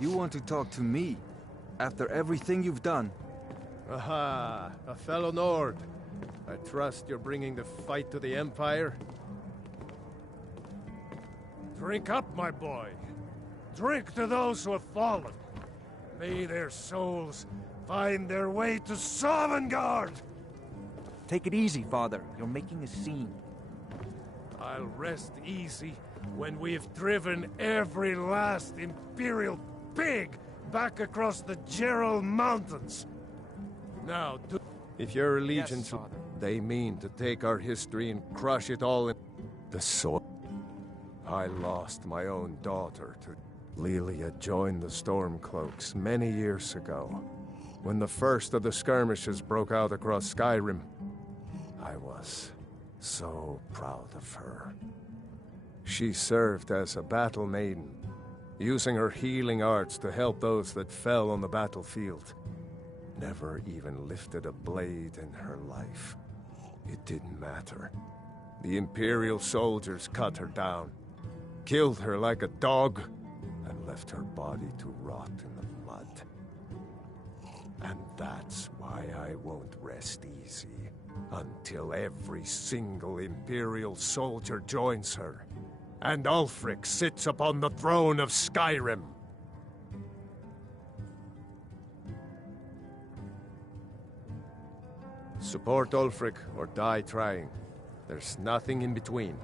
You want to talk to me? After everything you've done? Aha, a fellow Nord. I trust you're bringing the fight to the Empire? Drink up, my boy. Drink to those who have fallen. May their souls find their way to Sovngarde! Take it easy, Father. You're making a scene. I'll rest easy when we've driven every last Imperial pig back across the Gerald Mountains. Now, if your allegiance, Yes, Father. They mean to take our history and crush it all in the soil. I lost my own daughter to Lilia joined the Stormcloaks many years ago. When the first of the skirmishes broke out across Skyrim, I was so proud of her. She served as a battle maiden, using her healing arts to help those that fell on the battlefield. Never even lifted a blade in her life. It didn't matter. The Imperial soldiers cut her down, killed her like a dog, and left her body to rot in the mud. And that's why I won't rest easy until every single Imperial soldier joins her, and Ulfric sits upon the throne of Skyrim. Support Ulfric or die trying. There's nothing in between.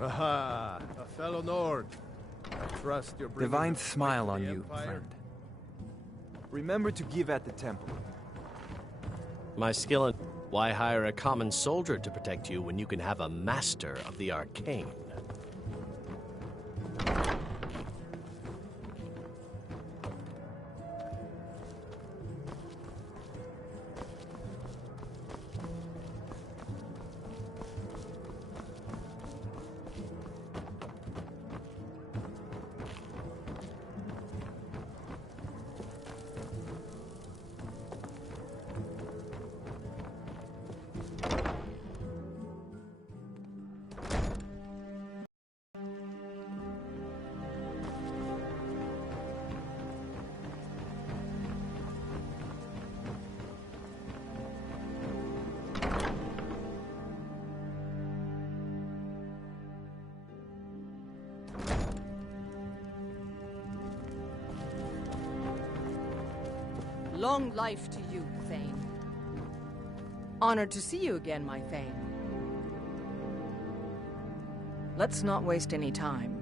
Aha! A fellow Nord. I trust you're bringing Divine the fight smile to on the you, Empire. friend. Remember to give at the temple. My skill in... Why hire a common soldier to protect you when you can have a master of the arcane? Long life to you, Thane. Honored to see you again, my Thane. Let's not waste any time.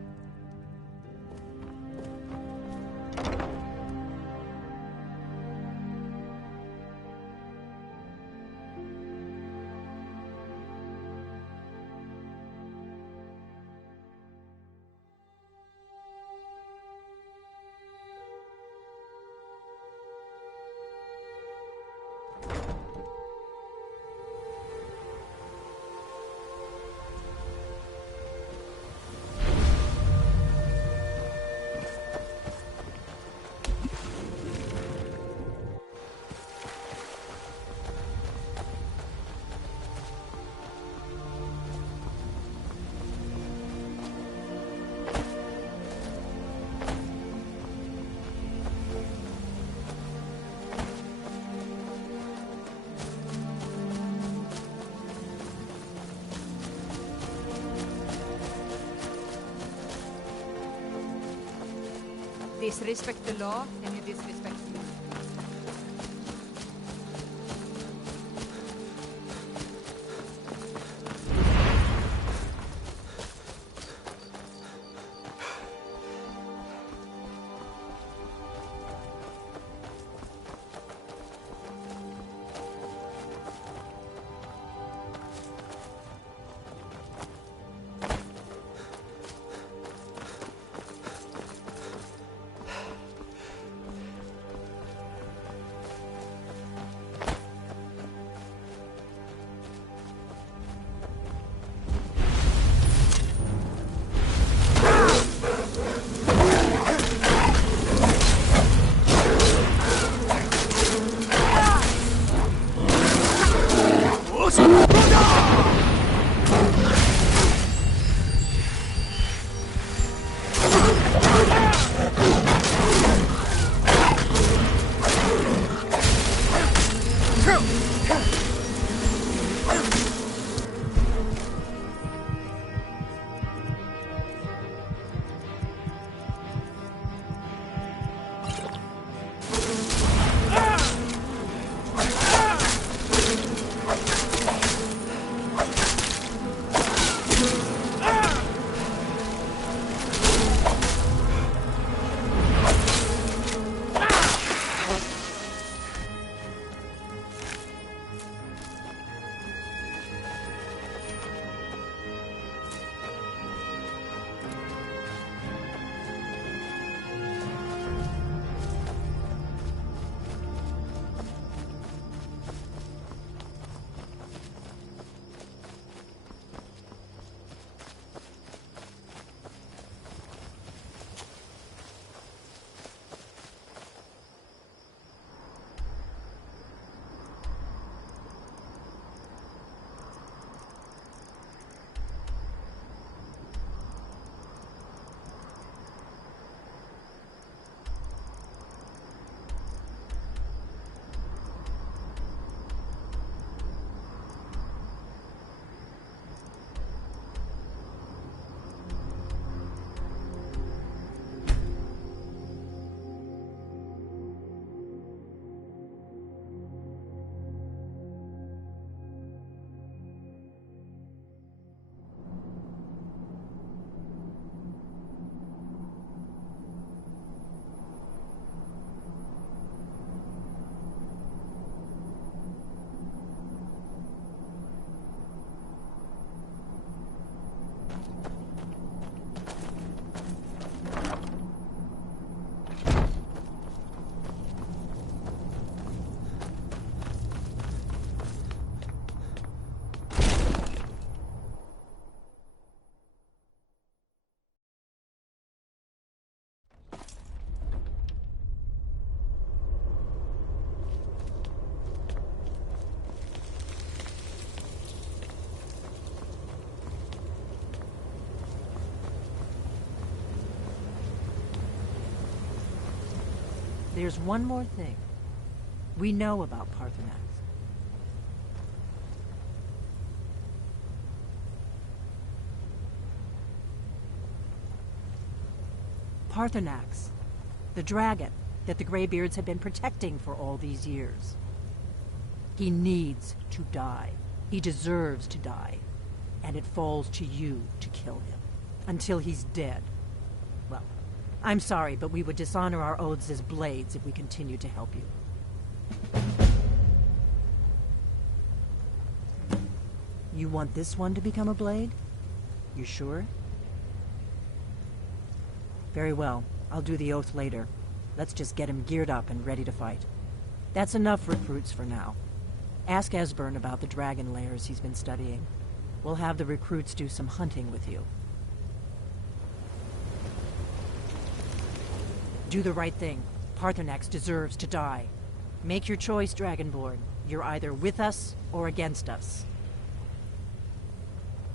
Disrespect the law, and you disrespect me. There's one more thing. We know about Parthenax. Parthenax, the dragon that the Greybeards had been protecting for all these years. He needs to die. He deserves to die. And it falls to you to kill him. Until he's dead. Well, I'm sorry, but we would dishonor our oaths as blades if we continued to help you. You want this one to become a blade? You sure? Very well. I'll do the oath later. Let's just get him geared up and ready to fight. That's enough recruits for now. Ask Esbern about the dragon lairs he's been studying. We'll have the recruits do some hunting with you. Do the right thing. Parthenax deserves to die. Make your choice, Dragonborn. You're either with us or against us.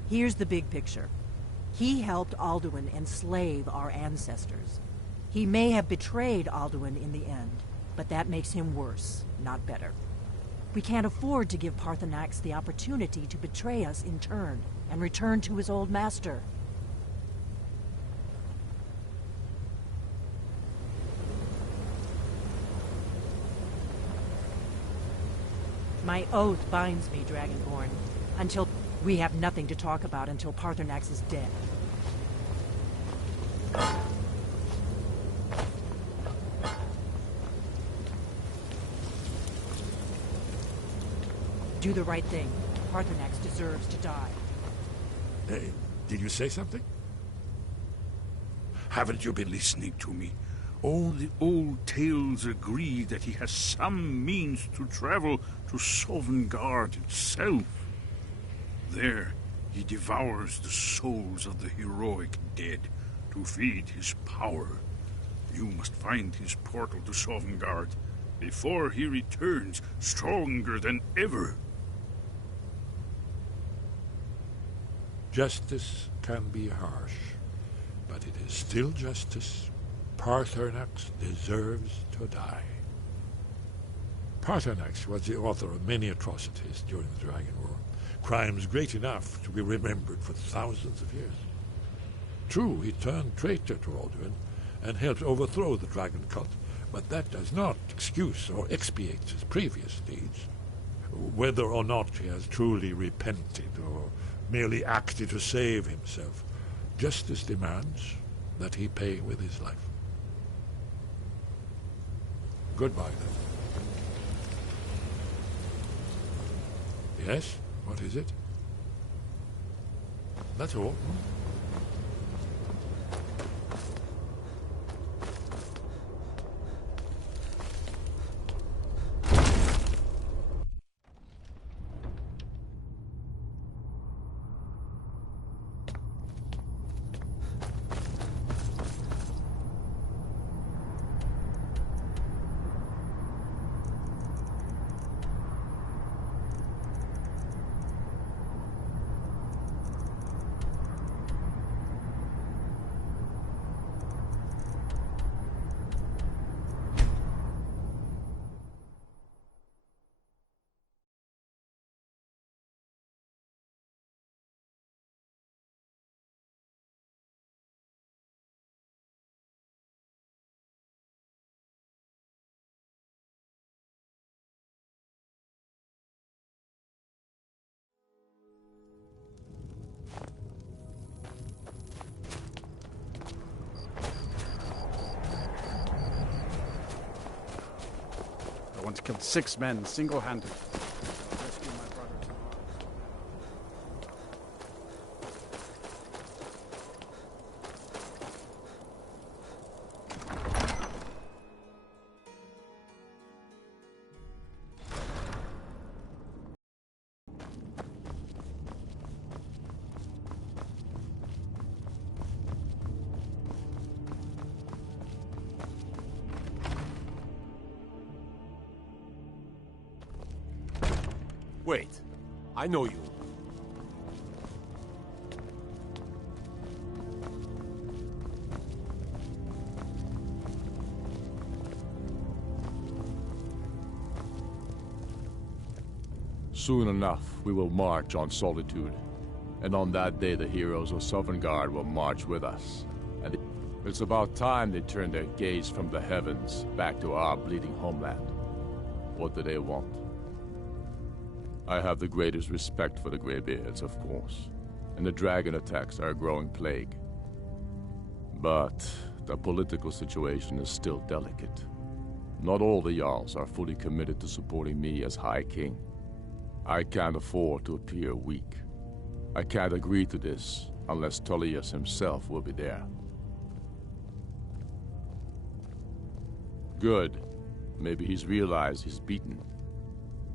Here's the big picture. He helped Alduin enslave our ancestors. He may have betrayed Alduin in the end, but that makes him worse, not better. We can't afford to give Parthenax the opportunity to betray us in turn and return to his old master. My oath binds me, Dragonborn, until we have nothing to talk about until Parthenax is dead. Do the right thing. Parthenax deserves to die. Hey, did you say something? Haven't you been listening to me? All the old tales agree that he has some means to travel to Sovngarde itself. There, he devours the souls of the heroic dead to feed his power. You must find his portal to Sovngarde before he returns stronger than ever. Justice can be harsh, but it is still justice. Parthenax deserves to die. Parthenax was the author of many atrocities during the Dragon War, crimes great enough to be remembered for thousands of years. True, he turned traitor to Alduin and helped overthrow the dragon cult, but that does not excuse or expiate his previous deeds. Whether or not he has truly repented or merely acted to save himself, justice demands that he pay with his life. Goodbye, then. Yes? What is it? That's all. I once killed 6 men single-handed. Rescue my brothers-in-law. Wait, I know you. Soon enough, we will march on Solitude. And on that day, the heroes of Sovngarde will march with us. And it's about time they turn their gaze from the heavens back to our bleeding homeland. What do they want? I have the greatest respect for the Greybeards, of course, and the dragon attacks are a growing plague. But the political situation is still delicate. Not all the Jarls are fully committed to supporting me as High King. I can't afford to appear weak. I can't agree to this unless Tullius himself will be there. Good. Maybe he's realized he's beaten.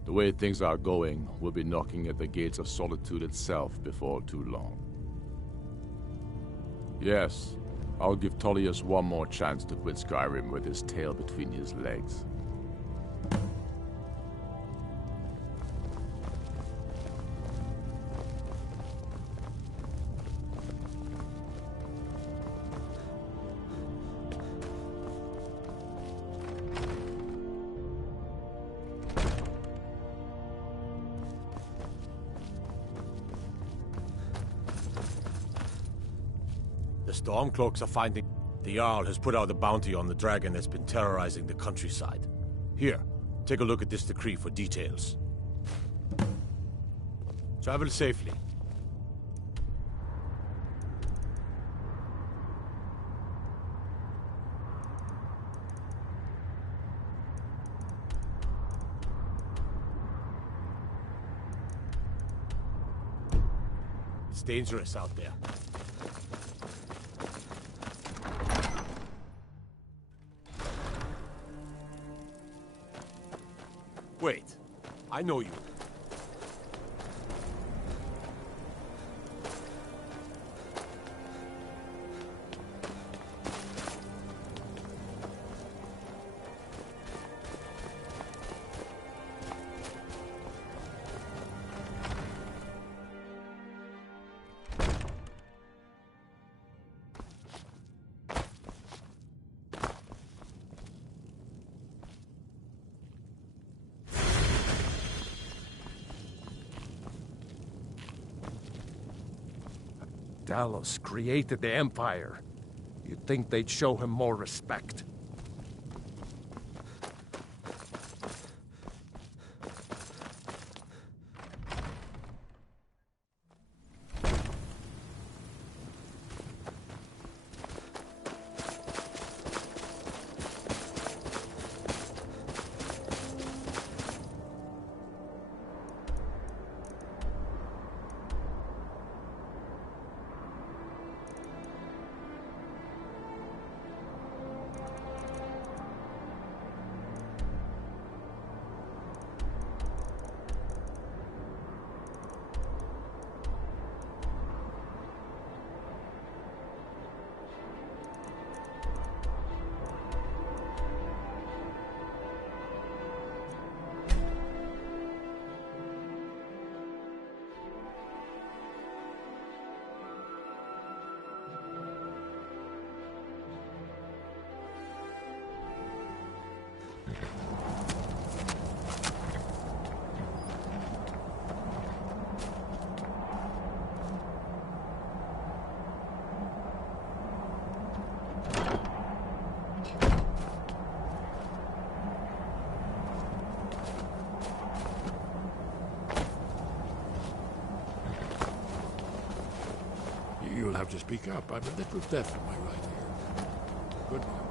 The way things are going, we'll be knocking at the gates of Solitude itself before too long. Yes, I'll give Tullius one more chance to quit Skyrim with his tail between his legs. The Stormcloaks are finding... The Jarl has put out a bounty on the dragon that's been terrorizing the countryside. Here, take a look at this decree for details. Travel safely. It's dangerous out there. Wait, I know you. Talos created the Empire. You'd think they'd show him more respect. You'll have to speak up. I'm a little deaf in my right ear. Good night.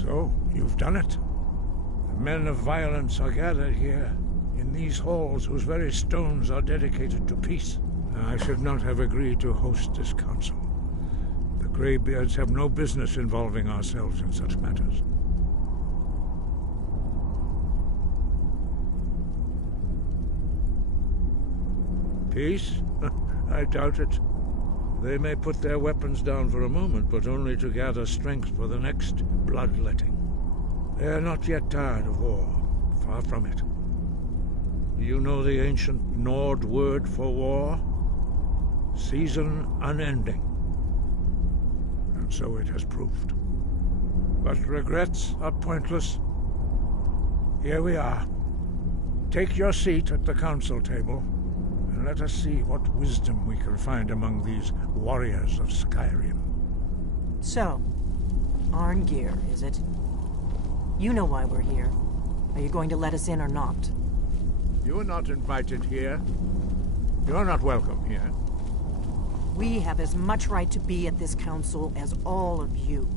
So, you've done it. The men of violence are gathered here, in these halls whose very stones are dedicated to peace. I should not have agreed to host this council. The Greybeards have no business involving ourselves in such matters. Peace? I doubt it. They may put their weapons down for a moment, but only to gather strength for the next bloodletting. They are not yet tired of war. Far from it. You know the ancient Nord word for war? Season unending. And so it has proved. But regrets are pointless. Here we are. Take your seat at the council table, and let us see what wisdom we can find among these warriors of Skyrim. So, Arngeir, is it? You know why we're here. Are you going to let us in or not? You are not invited here. You're not welcome here. We have as much right to be at this council as all of you.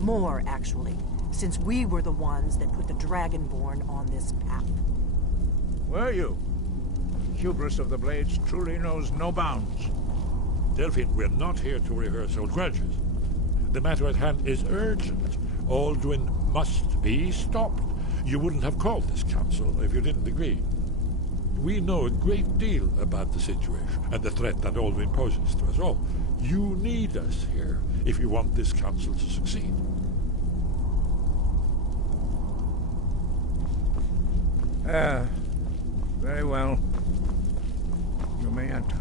More, actually, since we were the ones that put the Dragonborn on this path. Were you? Hubris of the Blades truly knows no bounds. Delphine, we're not here to rehearse old grudges. The matter at hand is urgent. Alduin must be stopped. You wouldn't have called this council if you didn't agree. We know a great deal about the situation and the threat that Alduin poses to us all. You need us here if you want this council to succeed. Very well. You may enter.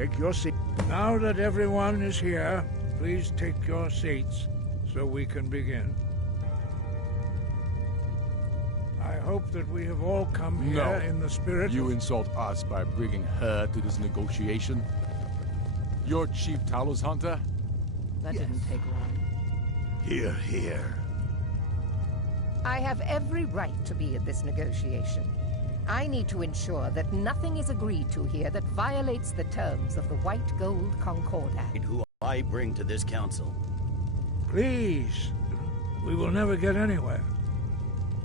take your seat. Now that everyone is here, please take your seats so we can begin. I hope that we have all come here in the spirit You insult us by bringing her to this negotiation? You're Chief Talos Hunter? That didn't take long. Hear, hear. I have every right to be at this negotiation. I need to ensure that nothing is agreed to here that violates the terms of the White Gold Concordat. Who I bring to this council. Please, we will never get anywhere.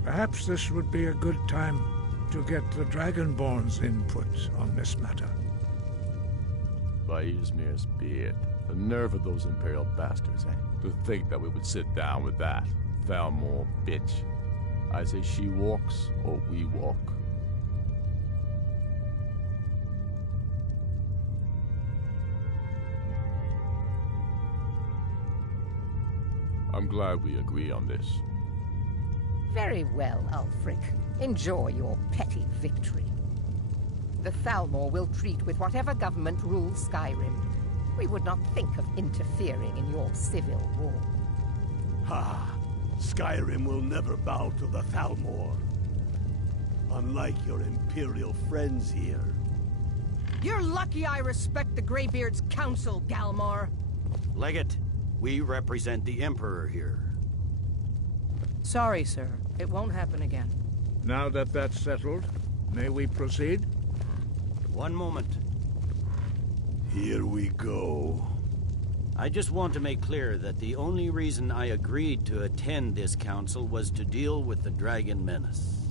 Perhaps this would be a good time to get the Dragonborn's input on this matter. By Izmir's beard. The nerve of those Imperial bastards, eh? To think that we would sit down with that. Thalmor bitch. I say she walks, or we walk. I'm glad we agree on this. Very well, Ulfric. Enjoy your petty victory. The Thalmor will treat with whatever government rules Skyrim. We would not think of interfering in your civil war. Ha! Skyrim will never bow to the Thalmor. Unlike your Imperial friends here. You're lucky I respect the Greybeard's counsel, Galmar. Legate, we represent the Emperor here. Sorry, sir. It won't happen again. Now that that's settled, may we proceed? One moment. Here we go. I just want to make clear that the only reason I agreed to attend this council was to deal with the Dragon Menace.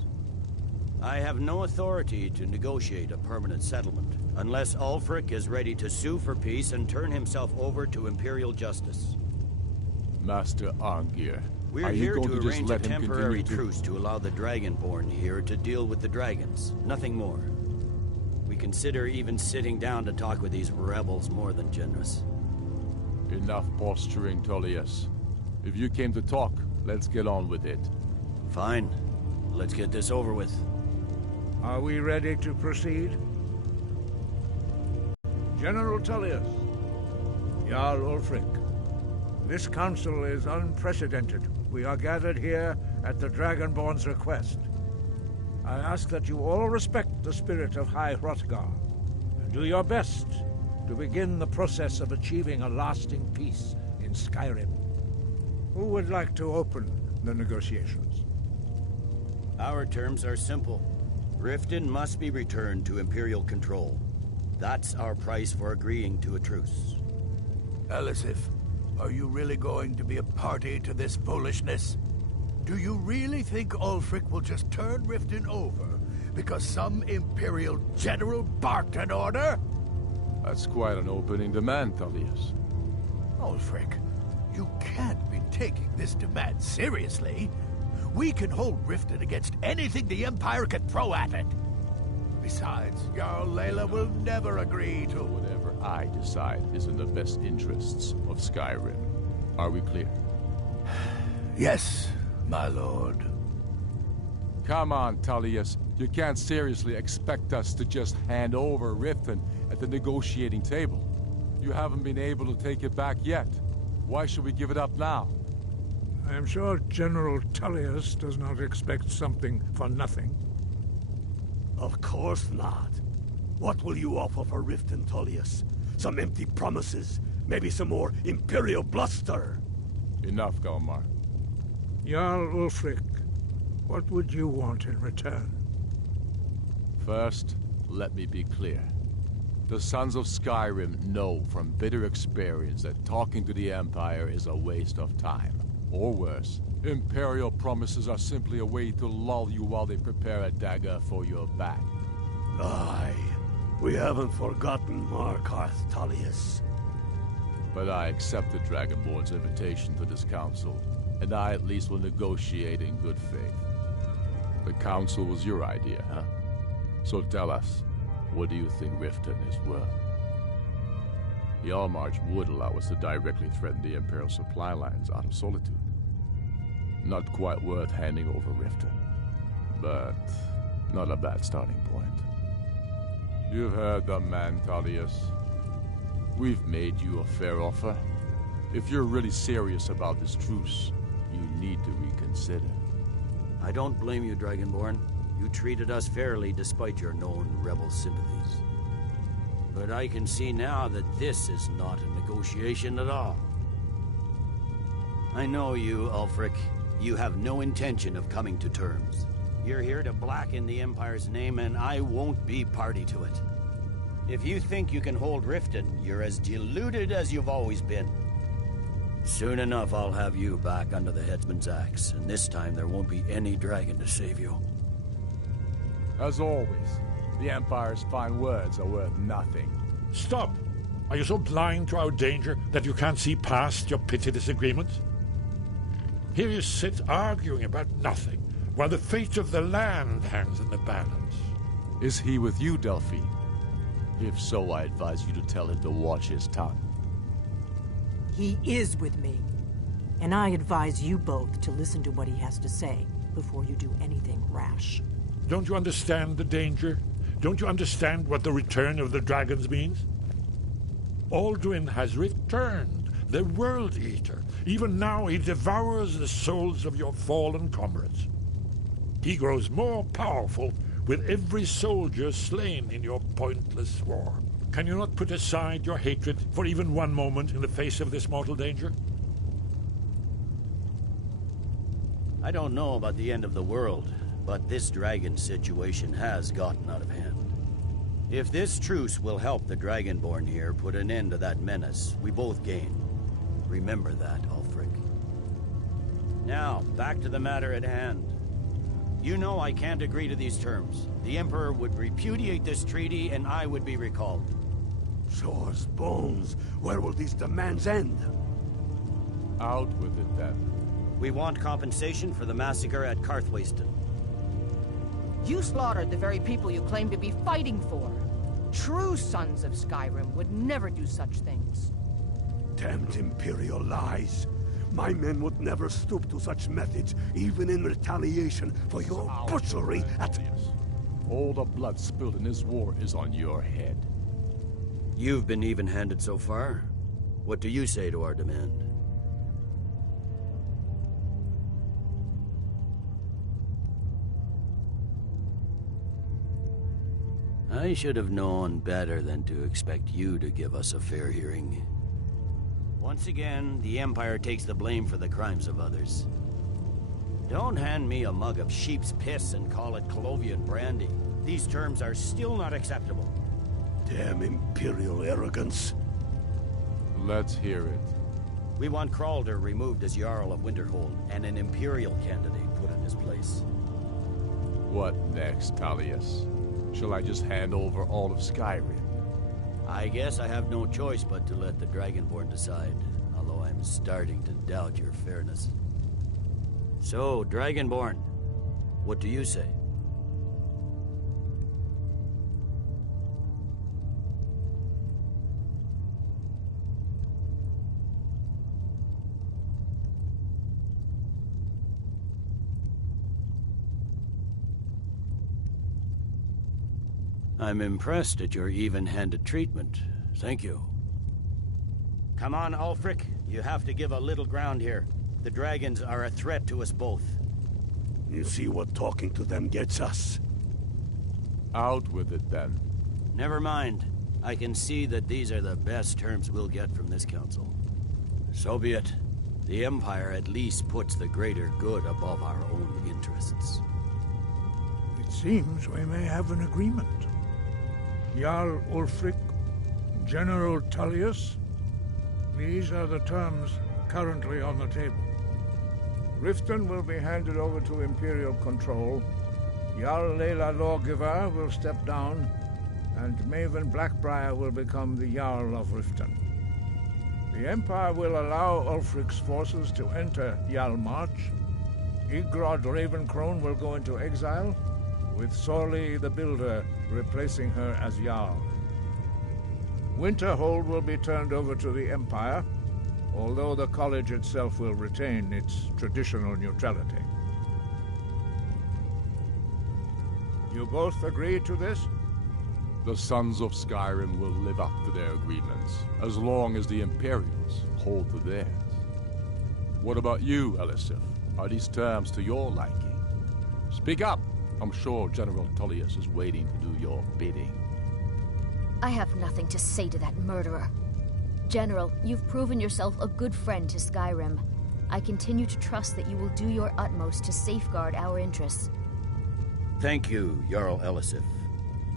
I have no authority to negotiate a permanent settlement, unless Ulfric is ready to sue for peace and turn himself over to Imperial justice. Master Arngir, We're here to arrange a temporary truce to allow the Dragonborn here to deal with the dragons, nothing more. We consider even sitting down to talk with these rebels more than generous. Enough posturing, Tullius. If you came to talk, let's get on with it. Fine. Let's get this over with. Are we ready to proceed? General Tullius, Jarl Ulfric, this council is unprecedented. We are gathered here at the Dragonborn's request. I ask that you all respect the spirit of High Hrothgar, and do your best to begin the process of achieving a lasting peace in Skyrim. Who would like to open the negotiations? Our terms are simple. Riften must be returned to Imperial control. That's our price for agreeing to a truce. Elisif, are you really going to be a party to this foolishness? Do you really think Ulfric will just turn Riften over because some Imperial general barked an order? That's quite an opening demand, Tullius. Ulfric, you can't be taking this demand seriously. We can hold Riften against anything the Empire can throw at it. Besides, Jarl Layla will never agree to whatever I decide is in the best interests of Skyrim. Are we clear? Yes, my lord. Come on, Tullius. You can't seriously expect us to just hand over Riften at the negotiating table. You haven't been able to take it back yet. Why should we give it up now? I am sure General Tullius does not expect something for nothing. Of course not. What will you offer for Riften, Tullius? Some empty promises? Maybe some more Imperial bluster? Enough, Galmar. Jarl Ulfric, what would you want in return? First, let me be clear. The Sons of Skyrim know from bitter experience that talking to the Empire is a waste of time. Or worse, Imperial promises are simply a way to lull you while they prepare a dagger for your back. Aye, we haven't forgotten Markarth, Tullius. But I accept the Dragonborn's invitation to this council, and I at least will negotiate in good faith. The council was your idea, huh? So tell us, what do you think Riften is worth? Hjalmarch would allow us to directly threaten the Imperial supply lines out of Solitude. Not quite worth handing over Riften, but not a bad starting point. You've heard the man, Tullius. We've made you a fair offer. If you're really serious about this truce, you need to reconsider. I don't blame you, Dragonborn. You treated us fairly despite your known rebel sympathies. But I can see now that this is not a negotiation at all. I know you, Ulfric. You have no intention of coming to terms. You're here to blacken the Empire's name, and I won't be party to it. If you think you can hold Riften, you're as deluded as you've always been. Soon enough, I'll have you back under the headsman's axe, and this time there won't be any dragon to save you. As always, the Empire's fine words are worth nothing. Stop! Are you so blind to our danger that you can't see past your petty disagreements? Here you sit arguing about nothing, while the fate of the land hangs in the balance. Is he with you, Delphine? If so, I advise you to tell him to watch his tongue. He is with me. And I advise you both to listen to what he has to say before you do anything rash. Don't you understand the danger? Don't you understand what the return of the dragons means? Alduin has returned, the World Eater. Even now he devours the souls of your fallen comrades. He grows more powerful with every soldier slain in your pointless war. Can you not put aside your hatred for even one moment in the face of this mortal danger? I don't know about the end of the world, but this dragon situation has gotten out of hand. If this truce will help the Dragonborn here put an end to that menace, we both gain. Remember that, Ulfric. Now, back to the matter at hand. You know I can't agree to these terms. The Emperor would repudiate this treaty, and I would be recalled. Shores, bones, where will these demands end? Out with it, then. We want compensation for the massacre at Karthwasten. You slaughtered the very people you claim to be fighting for. True sons of Skyrim would never do such things. Damned Imperial lies. My men would never stoop to such methods, even in retaliation for your butchery at... All the blood spilled in this war is on your head. You've been even-handed so far. What do you say to our demand? I should have known better than to expect you to give us a fair hearing. Once again, the Empire takes the blame for the crimes of others. Don't hand me a mug of sheep's piss and call it Colovian brandy. These terms are still not acceptable. Damn Imperial arrogance. Let's hear it. We want Kralder removed as Jarl of Winterhold, and an Imperial candidate put in his place. What next, Tullius? Shall I just hand over all of Skyrim? I guess I have no choice but to let the Dragonborn decide, although I'm starting to doubt your fairness. So, Dragonborn, what do you say? I'm impressed at your even-handed treatment. Thank you. Come on, Ulfric. You have to give a little ground here. The dragons are a threat to us both. You see what talking to them gets us. Out with it, then. Never mind. I can see that these are the best terms we'll get from this council. So be it. The Empire at least puts the greater good above our own interests. It seems we may have an agreement. Jarl Ulfric, General Tullius, these are the terms currently on the table. Riften will be handed over to Imperial control, Jarl Layla Lawgiver will step down, and Maven Blackbriar will become the Jarl of Riften. The Empire will allow Ulfric's forces to enter Jarl March. Igrod Ravencrone will go into exile, with Sorli the Builder replacing her as Jarl. Winterhold will be turned over to the Empire, although the college itself will retain its traditional neutrality. You both agree to this? The Sons of Skyrim will live up to their agreements, as long as the Imperials hold to theirs. What about you, Elisif? Are these terms to your liking? Speak up! I'm sure General Tullius is waiting to do your bidding. I have nothing to say to that murderer. General, you've proven yourself a good friend to Skyrim. I continue to trust that you will do your utmost to safeguard our interests. Thank you, Jarl Elisif.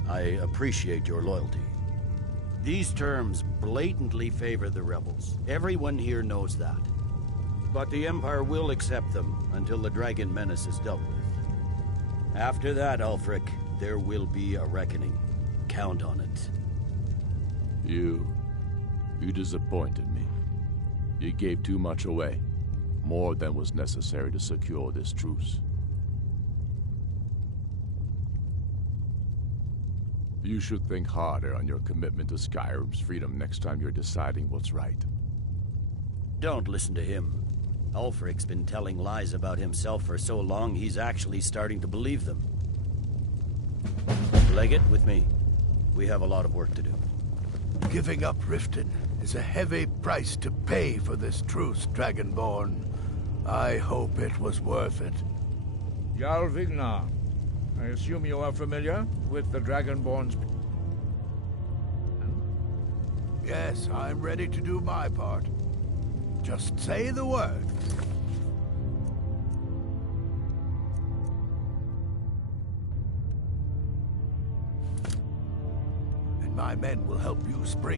I appreciate your loyalty. These terms blatantly favor the rebels. Everyone here knows that. But the Empire will accept them until the Dragon Menace is dealt with. After that, Ulfric, there will be a reckoning. Count on it. You disappointed me. You gave too much away. More than was necessary to secure this truce. You should think harder on your commitment to Skyrim's freedom next time you're deciding what's right. Don't listen to him. Ulfric's been telling lies about himself for so long, he's actually starting to believe them. Leggett, with me. We have a lot of work to do. Giving up Riften is a heavy price to pay for this truce, Dragonborn. I hope it was worth it. Jarl Vignar, I assume you are familiar with the Dragonborn's... Yes, I'm ready to do my part. Just say the word. And my men will help you spring